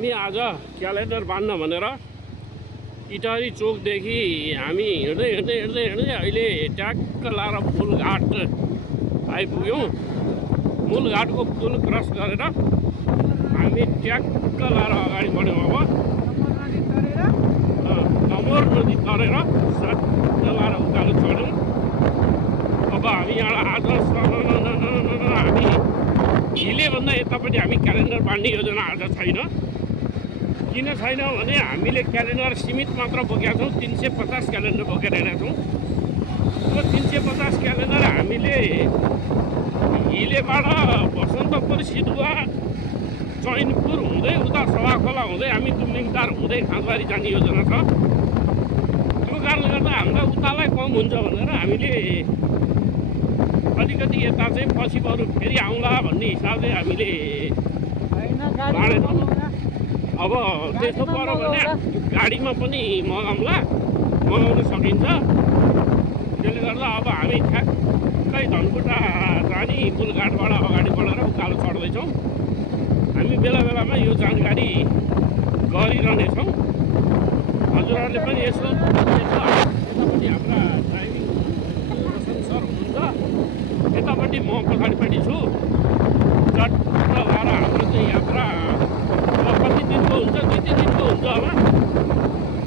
हामी आज क्यालेन्डर बाँध्न भनेर इटारी चोकदेखि हामी हिँड्दै हिँड्दै हिँड्दै हिँड्दै अहिले ट्याक्क लाएर पुलघाट आइपुग्यौँ। पुलघाटको पुल क्रस गरेर हामी ट्याक्क लाएर अगाडि बढ्यौँ। अब तमोर नदी तरेर सट्ट लाएर उकालो चढ्यौँ। अब हामी यहाँ आज हामी हिलेभन्दा यतापट्टि हामी क्यालेन्डर बाँड्ने योजना आज छैन। किन छैन भने हामीले क्यालेन्डर सीमित मात्र बोकेका छौँ। 350 क्यालेन्डर बोकेर हिँडेका छौँ। त्यो 350 क्यालेन्डर हामीले हिलेबाट बसन्तपुर सिधुवा चैनपुर हुँदै उता सभाखोला हुँदै हामी दुम्लिङटार हुँदै खाँदबारी जाने योजना छ। त्यो कारणले गर्दा हामीलाई उतालाई कम हुन्छ भनेर हामीले अलिकति यता चाहिँ पछि बरु फेरि आउँला भन्ने हिसाबले हामीले बाँडेनौँ। अब त्यस्तो पऱ्यो भने गाडीमा पनि मगाउन सकिन्छ। त्यसले गर्दा अब हामी ठ्याक्कै धनकुटा जाने पुलघाटबाट अगाडि बढेर उकालो चढ्दैछौँ। हामी बेला बेलामा यो जानकारी गरिरहनेछौँ। हजुरहरूले पनि यसो यतापट्टि हाम्रा ड्राइभिङ सर हुनुहुन्छ, यतापट्टि म पछाडिपट्टि छु। चट्ट भएर हाम्रो चाहिँ यात्रा कति दिनको हुन्छ, 2-3 दिनको हुन्छ होला।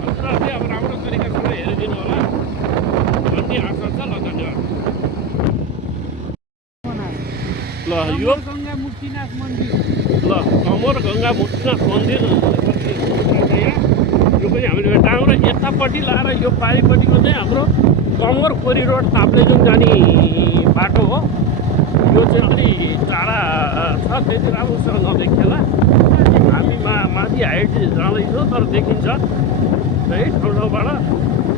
हजुरहरूले अब राम्रो तरिकासँग हेरिदिनु होला भन्ने आशा छ। ल धन्यवाद। ल यो गङ्गामुक्तिनाथ मन्दिर, ल कमोर गङ्गामुक्तिनाथ मन्दिर यो पनि हामीले भेटायौँ। र यतापट्टि लाएर यो पारिपट्टिको चाहिँ हाम्रो कमोर कोरी रोड ताप्लेजुङ जाने बाटो हो। यो चाहिँ अलि टाढा छ, त्यति राम्रोसँग नदेखिएला। हामी माथि हाइट जाँदैछौँ तर देखिन्छ है ठाउँबाट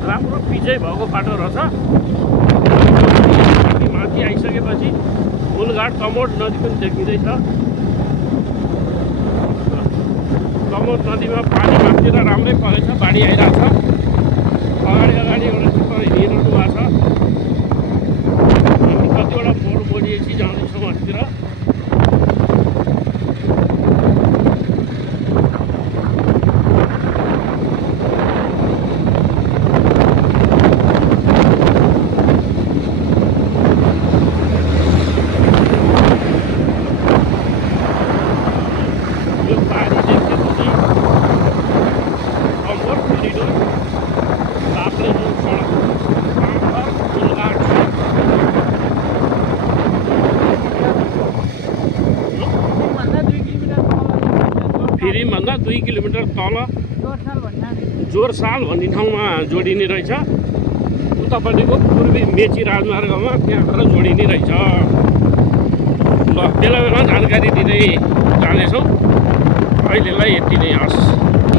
राम्रो पिचै भएको बाटो रहेछ। हामी माथि आइसकेपछि पुलघाट कमोड नदी पनि देखिँदैछ। कमोड नदीमा पानी माथितिर राम्रै परेछ, बाढी आइरहेछ। अगाडि एउटा चित्र हिँडिरहनु भएको छ। हामी कतिवटा मोड मोडिएपछि जाँदैछौँ माथितिर। फेरिभन्दा 2 किलोमिटर तल जोरसाल भन्ने ठाउँमा जोडिने रहेछ। उतापट्टिको पूर्वी मेची राजमार्गमा त्यहाँ गएर जोडिने रहेछ। ल बेला बेला जानकारी दिँदै जानेछौँ। अहिलेलाई यति नै हस्।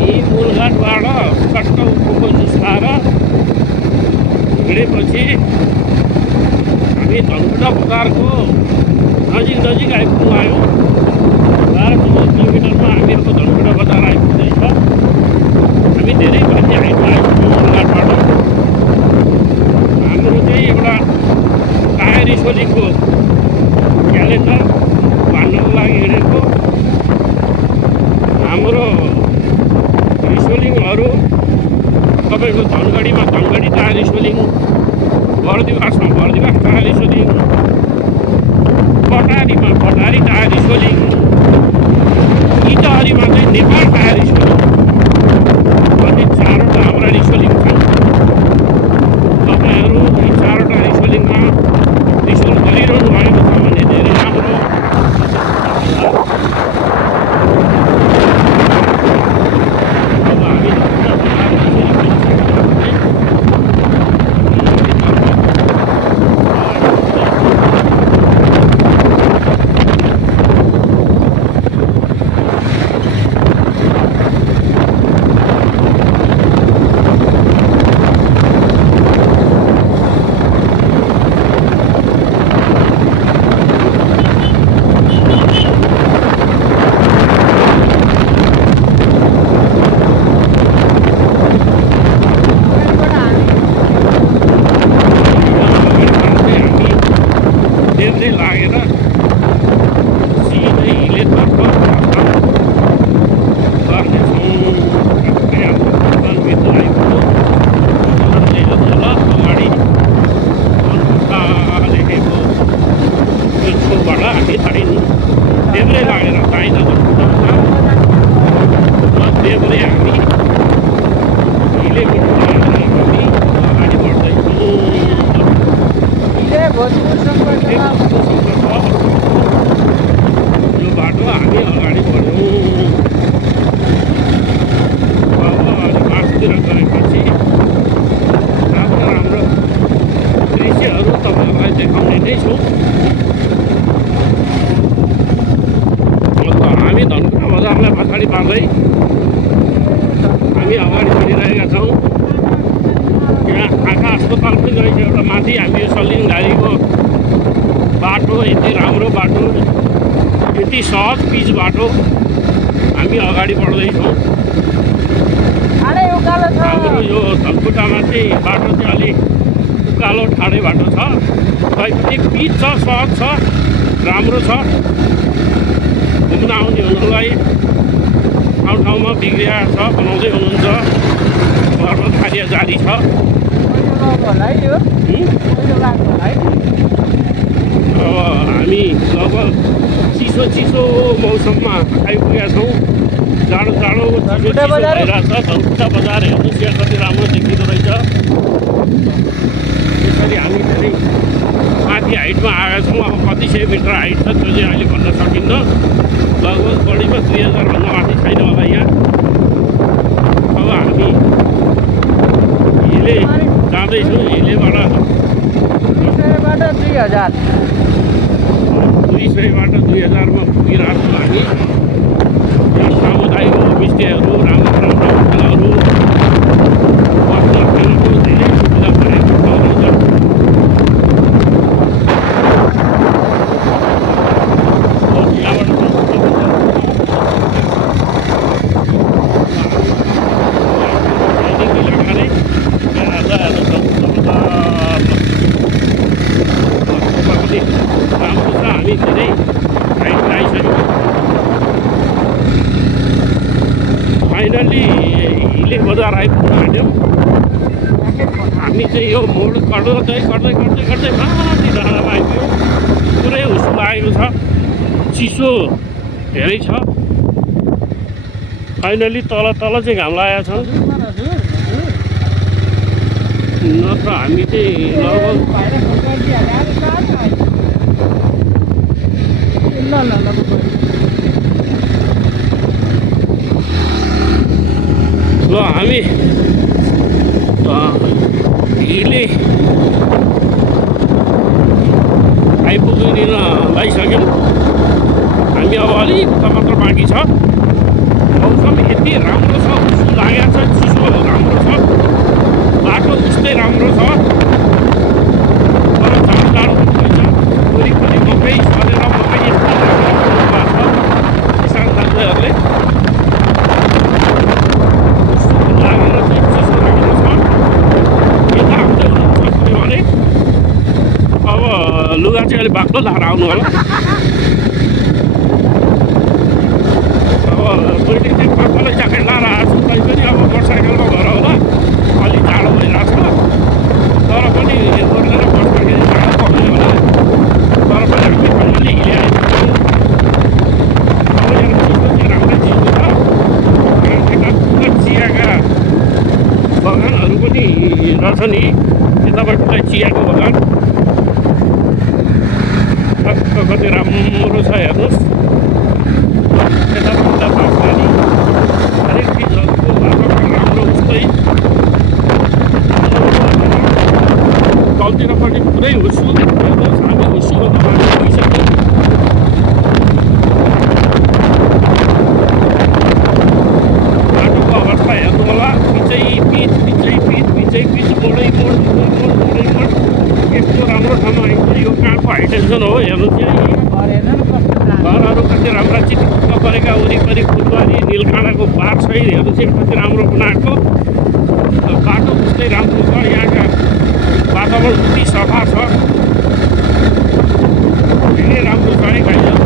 यही पुलघाटबाट सट्ट उखुको जुस खाएर हिँडेपछि हामी धनकुटा बजारको नजिक आइपुग्यौँ। 12 किलोमिटरमा हामीहरूको धनकुटा बजार आइपुग्दैछ। हामी धेरै माथि हाइटमा आइपुग्यौँ पुलघाटबाट। हाम्रो चाहिँ एउटा टायर रिसोलिङको क्यालेन्डर बाँड्नको लागि हिँडेको। हाम्रो रिसोलिङहरू तपाईँको धनगढी टायर रिसोलिङ, बर्दिवासमा बर्दिवास टायर रिसोलिङ, कटारीमा कटारी टायर रिसोलिङ, इटहरीमा चाहिँ नेपाल टायर रिसोलिङ भन्ने 4वटा हाम्रा रिसोलिङ छन्। तपाईँहरू यी 4वटा रिसोलिङमा रिसोल गरिरहनु भएको छ भने धेरै राम्रो। अब हामी हामी अगाडि बढिरहेका छौँ। यहाँ आँखा अस्पताल पनि रहेछ एउटा माथि। हामी यो सलिङ गाडीको बाटो यति राम्रो बाटो, यति सहज पिच बाटो, हामी अगाडि बढ्दैछौँ। हाम्रो यो धनकुटामा चाहिँ बाटो चाहिँ अलिक उकालो ठाडै बाटो छ, तैपनि पिच छ, सहज छ, राम्रो छ। घुम्न आउने हुनलाई ठाउँ ठाउँमा बिग्रिया छ, बनाउँदै हुनुहुन्छ, गर्न कार्य जारी छ। अब हामी लगभग चिसो मौसममा आइपुगेका छौँ। जाडो चिसो भइरहेछ। धनकुटा बजार हेर्नुहोस् यहाँ कति राम्रो देखिँदो रहेछ। त्यसरी हामी धेरै माथि हाइटमा आएका छौँ। अब कति सय मिटर हाइट छ त्यो चाहिँ अहिले भन्न सकिन्न। लगभग बढीमा 2000 भन्दा माथि छैन होला यहाँ। अब हामी हिले जाँदैछौँ। हिलेबाट 200बाट 2000मा पुगिरहेको छौँ हामी। यहाँ सामुदायिक होमस्टेहरू, राम्रो होटलहरू, बस्न खानको धेरै सुविधा पाएको ठाउँहरू छ। यहाँबाट राम्रो छ। हामी धेरै हाइट आइसक्यौँ। फाइनल्ली हिले बजार आइपुग्नु आँट्यौँ। हामी चाहिँ यो मोड गर्दै माथि डाँडामा आइपुग्यौँ। पुरै हुस्सु लागेको छ, चिसो धेरै छ। फाइनल्ली तल चाहिँ घाम लागेको छ। नत्र हामी चाहिँ लगभग ल हामी हिले आइपुगिन लागिसक्यौँ। हामी अब अलिक उता मात्र बाँकी छ। मौसम यति राम्रो छ, हुस्सु लागेको छ, चिसो राम्रो छ, बाटो उस्तै राम्रो छ। तर जाडो पनि छ। वरिपरि मकै सरेर मकै यस्तो भएको छ किसान दाजुहरूले। लागेर चाहिँ चिसो राम्रो छ। यता आउँदै हुनुहुन्छ भने अब लुगा चाहिँ अलिक बाक्लो लाएर आउनु होला। अब मैले चाहिँ पातलै ज्याकेट लाएर आएको छु। तैपनि अब मोटरसाइकलमा भएर होला अलि जाडो भइरहेको छ। तर पनि बस्दाखेरि जाडो कम्ने होला। तर पनि हामी फाइनल्ली हिले आइपुग्यौँ। अब यहाँ चिसो चाहिँ राम्रै चिसो छ। यता पुरा चियाका बगानहरू पनि रहेछ नि। यताबाट चियाको बगान कति राम्रो छ हेर्नुहोस्। यताबाट बाँसबारी हरेक चिजहरूको वातावरण राम्रो उस्तै। तलतिरपट्टि पुरै हुस्सु हेर्नुहोस्। हामी हुस्सुभन्दा माथि पुगिसक्यौँ। बाटोको अवस्था हेर्नु होला। पिचै पिच मोडै मोड यस्तो राम्रो ठाउँमा आइपुग्यो। यो कहाँको हाइटेन्सन हो हेर्नुहोस्। यहाँ घरहरू कति राम्रा चित्त परेका, वरिपरि फुलबारी नीलकाँडाको बारसहित हेर्नुहोस् यहाँ कति राम्रो बनाएको। बाटो उस्तै राम्रो छ। यहाँका वातावरण उति सफा छ, धेरै राम्रो छ है गाईहरू।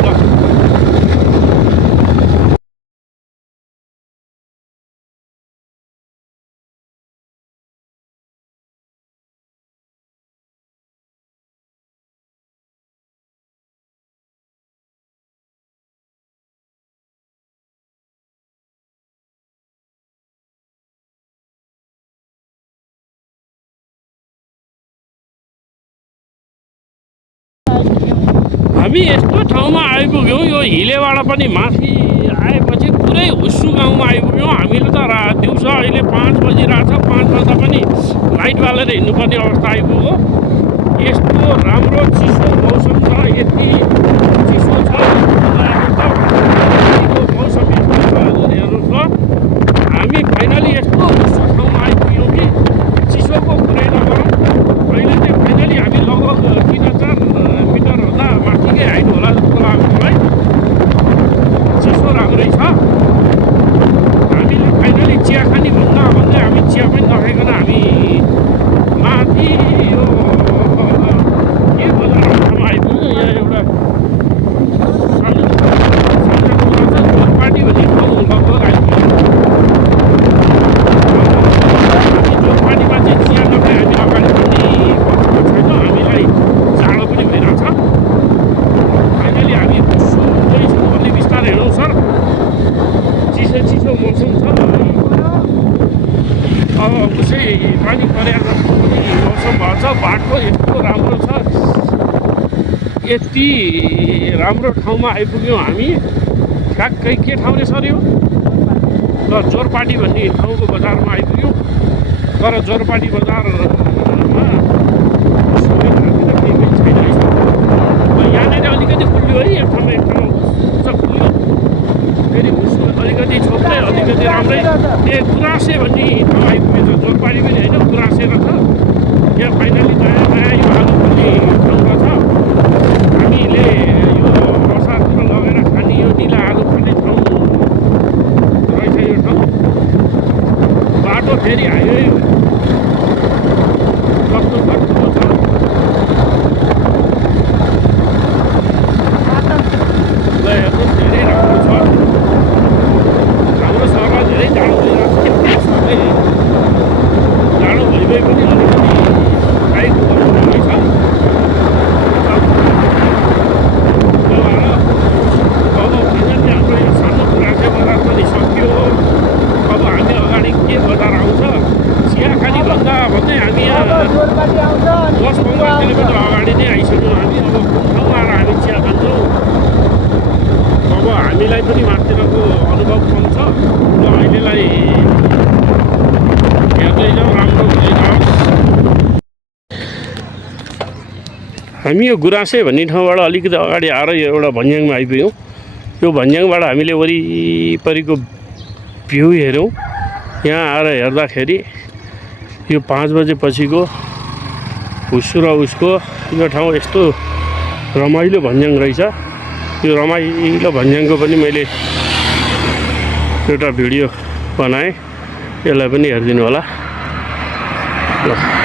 हामी यस्तो ठाउँमा आइपुग्यौँ। यो हिलेबाट पनि माथि आएपछि पुरै हुस्सु गाउँमा आइपुग्यौँ। हामीले त दिउँसो अहिले 5 बजिरहेछ। 5 बज्दा पनि लाइट बालेर हिँड्नुपर्ने अवस्था आइपुग्यो। यस्तो राम्रो चिसो मौसम छ, यति चिसो छ। मौसम यस्तो छ हेर्नुहोस् ल। हामी फाइनली यस्तो मौसम छ अब उसै पानी परेर पनि मौसम भएछ बाटो यस्तो राम्रो छ यति राम्रो ठाउँमा आइपुग्यौँ हामी ठ्याक्कै के ठाउँ रे सर यो ल जोरपाटी भन्ने ठाउँको बजारमा आइपुग्यौँ तर जोरपाटी बजारमा सुविधातिर केही पनि छैन रहेछ यहाँनिर अलिकति खुल्यो है एक ठाउँमा खुल्यो फेरि अलिकति छोप्दै अलिकति राम्रै गुराँसे भन्ने ठाउँ आइपुगेछ जोरपाटी पनि होइन गुराँसे रहेछ यहाँ फाइनली नयाँ नयाँ यो आलु भन्ने ठाउँ रहेछ हामीले यो असारतिर लगेर खाने यो निला आलु खाने ठाउँ रहेछ यो ठाउँ बाटो फेरि हाइवे कस्तो कस्तो छ ल हेर्नुहोस् धेरै राम्रो छ हाम्रो सहरमा धेरै जाडो भइरहेको छ सबै जाडो भइ पनि अलिकति बाइक गर्नु छ अब फाइनली हाम्रो यो सानो गुराँसे बजार पनि सक्यो अब हामी अगाडि के बजार आउँछ चियाखानी भन्दा भन्दै हामी यहाँ 10-15 किलोमिटर अगाडि नै आइसक्यौँ हामी अब कुन ठाउँमा आएर हामी चिया खान्छौँ अब हामीलाई पनि माथितिरको अनुभव पाउँछ र अहिलेलाई हेर्दै जाउँ राम्रो भइरहोस् हामी यो गुराँसे भन्ने ठाउँबाट अलिकति अगाडि आएर यो एउटा भन्ज्याङमा आइपुग्यौँ यो भन्ज्याङबाट हामीले वरिपरिको भ्यू हेऱ्यौँ यहाँ आएर हेर्दाखेरि यो 5 बजेपछिको हुस्सु र उसको यो ठाउँ यस्तो रमाइलो भन्ज्याङ रहेछ यो रमाइलो भन्ज्याङको पनि मैले एउटा भिडियो बनाएँ यसलाई पनि हेरिदिनु होला ल